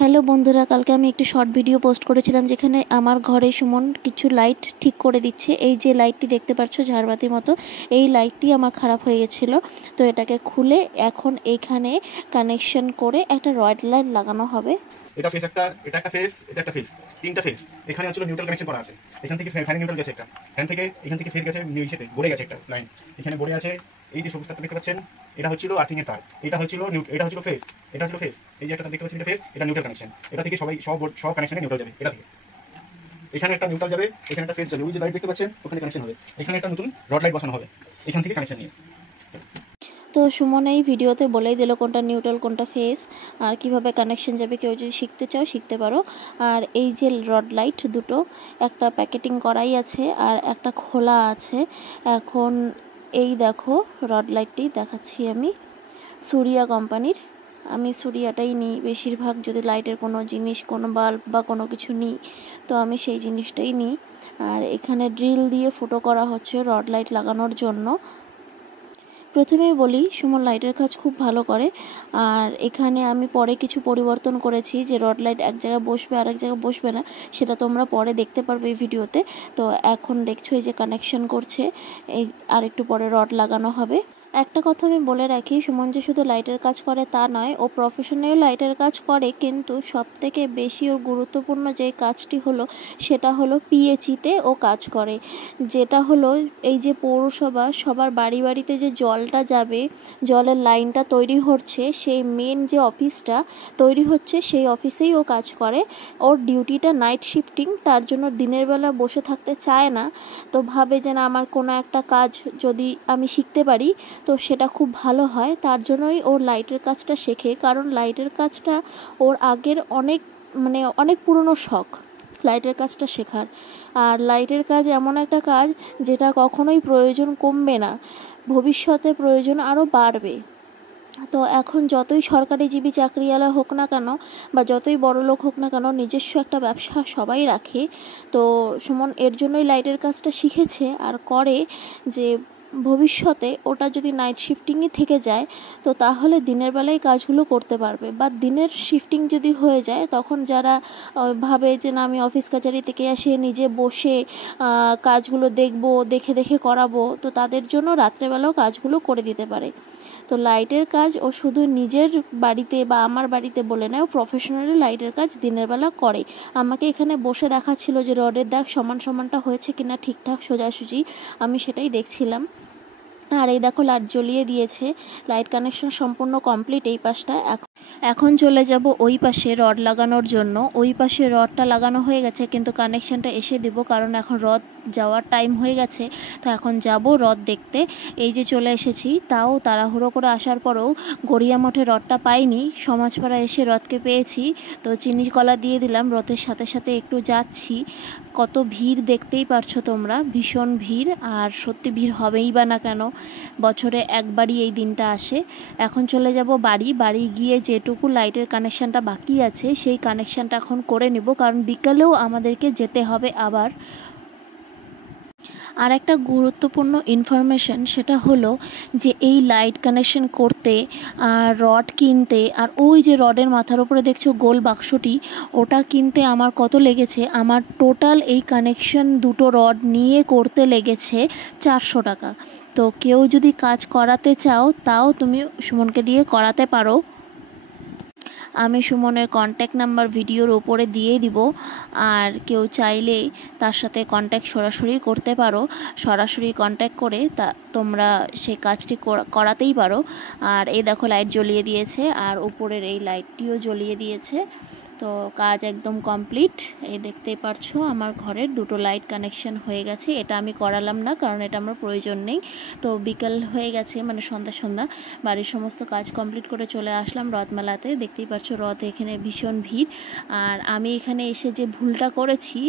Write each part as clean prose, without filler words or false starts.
Hello বন্ধুরা, কালকে আমি একটি শর্ট ভিডিও পোস্ট করেছিলাম যেখানে আমার ঘরে সুমন কিছু লাইট ঠিক করে দিচ্ছে। এই যে লাইটটি দেখতে পাচ্ছ ঝাড়বাতির মতো, এই লাইটটি আমার খারাপ হয়ে গেছিলো, তো এটাকে খুলে এখন এইখানে কানেকশন করে একটা রড লাইট লাগানো হবে। এটা ফেস একটা, এটা একটা ফেস, এটা একটা ফেস, তিনটা ফেস। এখানে হচ্ছে নিউট্রাল কানেকশন করা আছে। এখান থেকে ফ্যান নিউট্রাল গেছে একটা, ফ্যান থেকে এখান থেকে ফেস গেছে নিচেতে গড়ে গেছে একটা লাইন, এখানে গড়ে আছে। এই যে সবুজ তারটা দেখতে পাচ্ছেন, এটা হচ্ছিল আর্থিং এর তার, এটা হচ্ছিল ফেস, এটা হচ্ছিল ফেস। এই যে একটা দেখতে পাচ্ছেন এটা ফেস, এটা নিউট্রাল কানেকশন। এটা থেকে সব কানেকশনে নিউট্রাল যাবে। এটা থেকে এখানে একটা নিউট্রাল যাবে, এখানে একটা ফেস যাবে। ওই যে লাইট দেখতে পাচ্ছেন ওখানে কানেকশন হবে। এখানে একটা নতুন রড লাইট বসানো হবে এখান থেকে কানেকশন নিয়ে। তো সুমন এই ভিডিওতে বলেই দিল কোনটা নিউট্রাল কোনটা ফেস আর কিভাবে কানেকশন যাবে। কেউ যদি শিখতে চাও শিখতে পারো। আর এই যে রড লাইট দুটো, একটা প্যাকেটিং করাই আছে আর একটা খোলা আছে। এখন এই দেখো রড লাইটটি দেখাচ্ছি আমি, সুরিয়া কোম্পানির। আমি সুরিয়াটাই নিই বেশিরভাগ, যদি লাইটের কোনো জিনিস, কোনো বাল্ব বা কোনো কিছু নিই তো আমি সেই জিনিসটাই নিই। আর এখানে ড্রিল দিয়ে ফুটো করা হচ্ছে রড লাইট লাগানোর জন্য। প্রথমেই বলি সুমন লাইটের কাজ খুব ভালো করে। আর এখানে আমি পরে কিছু পরিবর্তন করেছি, যে রড লাইট এক জায়গায় বসবে আর এক জায়গায় বসবে না, সেটা তোমরা পরে দেখতে পারবে এই ভিডিওতে। তো এখন দেখছো এই যে কানেকশন করছে, এই আর একটু পরে রড লাগানো হবে। একটা কথা আমি বলে রাখি, সুমন যে শুধু লাইটের কাজ করে তা নয়, ও প্রফেশনাল লাইটের কাজ করে, কিন্তু সবথেকে বেশি ওর গুরুত্বপূর্ণ যে কাজটি হলো সেটা হলো পিএইচিতে ও কাজ করে। যেটা হলো এই যে পৌরসভা সবার বাড়ি বাড়িতে যে জলটা যাবে, জলের লাইনটা তৈরি হচ্ছে, সেই মেন যে অফিসটা তৈরি হচ্ছে সেই অফিসেই ও কাজ করে। ওর ডিউটিটা নাইট শিফটিং, তার জন্য দিনের বেলা বসে থাকতে চায় না। তো ভাবে যে না, আমার কোনো একটা কাজ যদি আমি শিখতে পারি তো সেটা খুব ভালো হয়, তার জন্যই ওর লাইটের কাজটা শেখে। কারণ লাইটের কাজটা ওর আগের অনেক পুরনো শখ লাইটের কাজটা শেখার। আর লাইটের কাজ এমন একটা কাজ যেটা কখনোই প্রয়োজন কমবে না, ভবিষ্যতে প্রয়োজন আরও বাড়বে। তো এখন যতই সরকারিজীবী চাকরিওয়ালা হোক না কেন বা যতই বড়লোক হোক না কেন, নিজস্ব একটা ব্যবসা সবাই রাখে। তো সুমন এর জন্যই লাইটের কাজটা শিখেছে আর করে, যে ভবিষ্যতে ওটা যদি নাইট শিফটিংই থেকে যায় তো তাহলে দিনের বেলায় কাজগুলো করতে পারবে। বা দিনের শিফটিং যদি হয়ে যায় তখন যারা ভাবে যে না, আমি অফিস কাছারি থেকে এসে নিজে বসে কাজগুলো দেখে দেখে করাবো, তো তাদের জন্য রাত্রেবেলাও কাজগুলো করে দিতে পারে। তো লাইটের কাজ ও শুধু নিজের বাড়িতে বা আমার বাড়িতে বলে নয়, ও প্রফেশনালি লাইটের কাজ দিনের বেলা করে। আমাকে এখানে বসে দেখাচ্ছিল যে রডের দাগ সমান সমানটা হয়েছে কিনা, ঠিকঠাক সোজাসুজি, আমি সেটাই দেখছিলাম। আর এই দেখো লাইট জ্বলিয়ে দিয়েছে, লাইট কানেকশন সম্পূর্ণ কমপ্লিট এই পাশটা। এখন চলে যাব ওই পাশে রড লাগানোর জন্য। ওই পাশে রডটা লাগানো হয়ে গেছে, কিন্তু কানেকশনটা এসে দেব, কারণ এখন রড যাওয়ার টাইম হয়ে গেছে। তো এখন যাব রড দেখতে। এই যে চলে এসেছি, তাও তাড়াহুড়ো করে আসার পরেও গড়িয়া মঠে রডটা পাইনি, সমাজপাড়া এসে রথকে পেয়েছি। তো চিনি কলা দিয়ে দিলাম, রথের সাথে সাথে একটু যাচ্ছি। কত ভিড় দেখতেই পারছো তোমরা, ভীষণ ভিড়। আর সত্যি ভিড় হবেই বা না কেন, বছরে একবারই এই দিনটা আসে। এখন চলে যাব বাড়ি গিয়ে যেটুকু লাইটের কানেকশানটা বাকি আছে সেই কানেকশানটা এখন করে নেব, কারণ বিকালেও আমাদেরকে যেতে হবে আবার। আর একটা গুরুত্বপূর্ণ ইনফরমেশন, সেটা হলো যে এই লাইট কানেকশন করতে আর রড কিনতে, আর ওই যে রডের মাথার উপরে দেখছো গোল বাক্সটি, ওটা কিনতে আমার কত লেগেছে, আমার টোটাল এই কানেকশন দুটো রড নিয়ে করতে লেগেছে 400 টাকা। তো কেউ যদি কাজ করাতে চাও তাও তুমি সুমনকে দিয়ে করাতে পারো। আমি সুমনের কন্ট্যাক্ট নাম্বার ভিডিওর ওপরে দিয়ে দিব, আর কেউ চাইলে তার সাথে কন্ট্যাক্ট সরাসরি করতে পারো। সরাসরি কন্ট্যাক্ট করে তোমরা সেই কাজটি করাতেই পারো। আর এই দেখো লাইট জ্বলিয়ে দিয়েছে, আর উপরের এই লাইটটিও জ্বলিয়ে দিয়েছে। তো কাজ একদম কমপ্লিট। এই দেখতেই পারছো আমার ঘরের দুটো লাইট কানেকশন হয়ে গেছে। এটা আমি করালাম না, কারণ এটা আমার প্রয়োজন নেই। তো বিকাল হয়ে গেছে, মানে সন্ধ্যা বাড়ির সমস্ত কাজ কমপ্লিট করে চলে আসলাম রথমেলাতে। দেখতেই পারছো রথ এখানে ভীষণ ভিড়। আর আমি এখানে এসে যে ভুলটা করেছি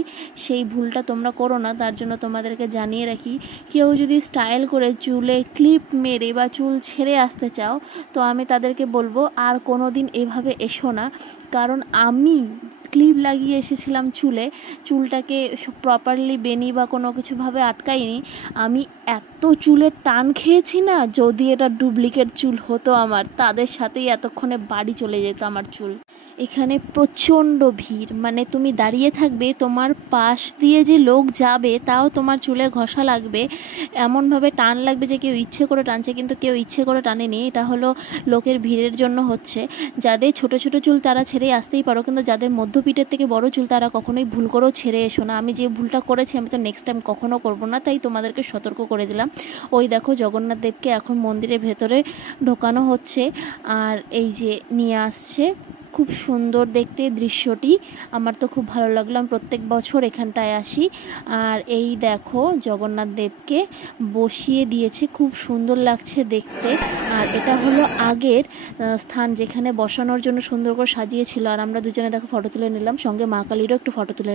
সেই ভুলটা তোমরা করো না, তার জন্য তোমাদেরকে জানিয়ে রাখি। কেউ যদি স্টাইল করে চুলে ক্লিপ মেরে বা চুল ছেড়ে আসতে চাও, তো আমি তাদেরকে বলবো আর কোনো দিন এভাবে এসো না। কারণ আমি ক্লিপ লাগিয়ে এসেছিলাম চুলটাকে প্রপারলি বেনি বা কোনো কিছুভাবে আটকাইনি। আমি এত চুলের টান খেয়েছি না, যদি এটা ডুপ্লিকেট চুল হতো আমার, তাদের সাথেই এতক্ষণে বাড়ি চলে যেত আমার চুল। এখানে প্রচণ্ড ভিড়, মানে তুমি দাঁড়িয়ে থাকবে, তোমার পাশ দিয়ে যে লোক যাবে তাও তোমার চুলে ঘষা লাগবে, এমনভাবে টান লাগবে যে কেউ ইচ্ছে করে টানছে, কিন্তু কেউ ইচ্ছে করে টানেনি। এটা হলো লোকের ভিড়ের জন্য হচ্ছে। যাদের ছোট ছোট চুল তারা ছেড়ে আসতেই পারো, কিন্তু যাদের মধ্যপিঠের থেকে বড় চুল তারা কখনোই ভুল করেও ছেড়ে এসো না। আমি যে ভুলটা করেছি আমি তো নেক্সট টাইম কখনো করবো না, তাই তোমাদেরকে সতর্ক করে দিলাম। ওই দেখো জগন্নাথ দেবকে এখন মন্দিরের ভেতরে ঢোকানো হচ্ছে, আর এই যে নিয়ে আসছে। খুব সুন্দর দেখতে দৃশ্যটি, আমার তো খুব ভালো লাগলো। আমি প্রত্যেক বছর এখানটায় আসি। আর এই দেখো জগন্নাথ দেবকে বসিয়ে দিয়েছে, খুব সুন্দর লাগছে দেখতে। আর এটা হলো আগের স্থান যেখানে বসানোর জন্য সুন্দর করে সাজিয়েছিল। আর আমরা দুজনে দেখো ফটো তুলে নিলাম, সঙ্গে মা কালীরও একটু ফটো তুলে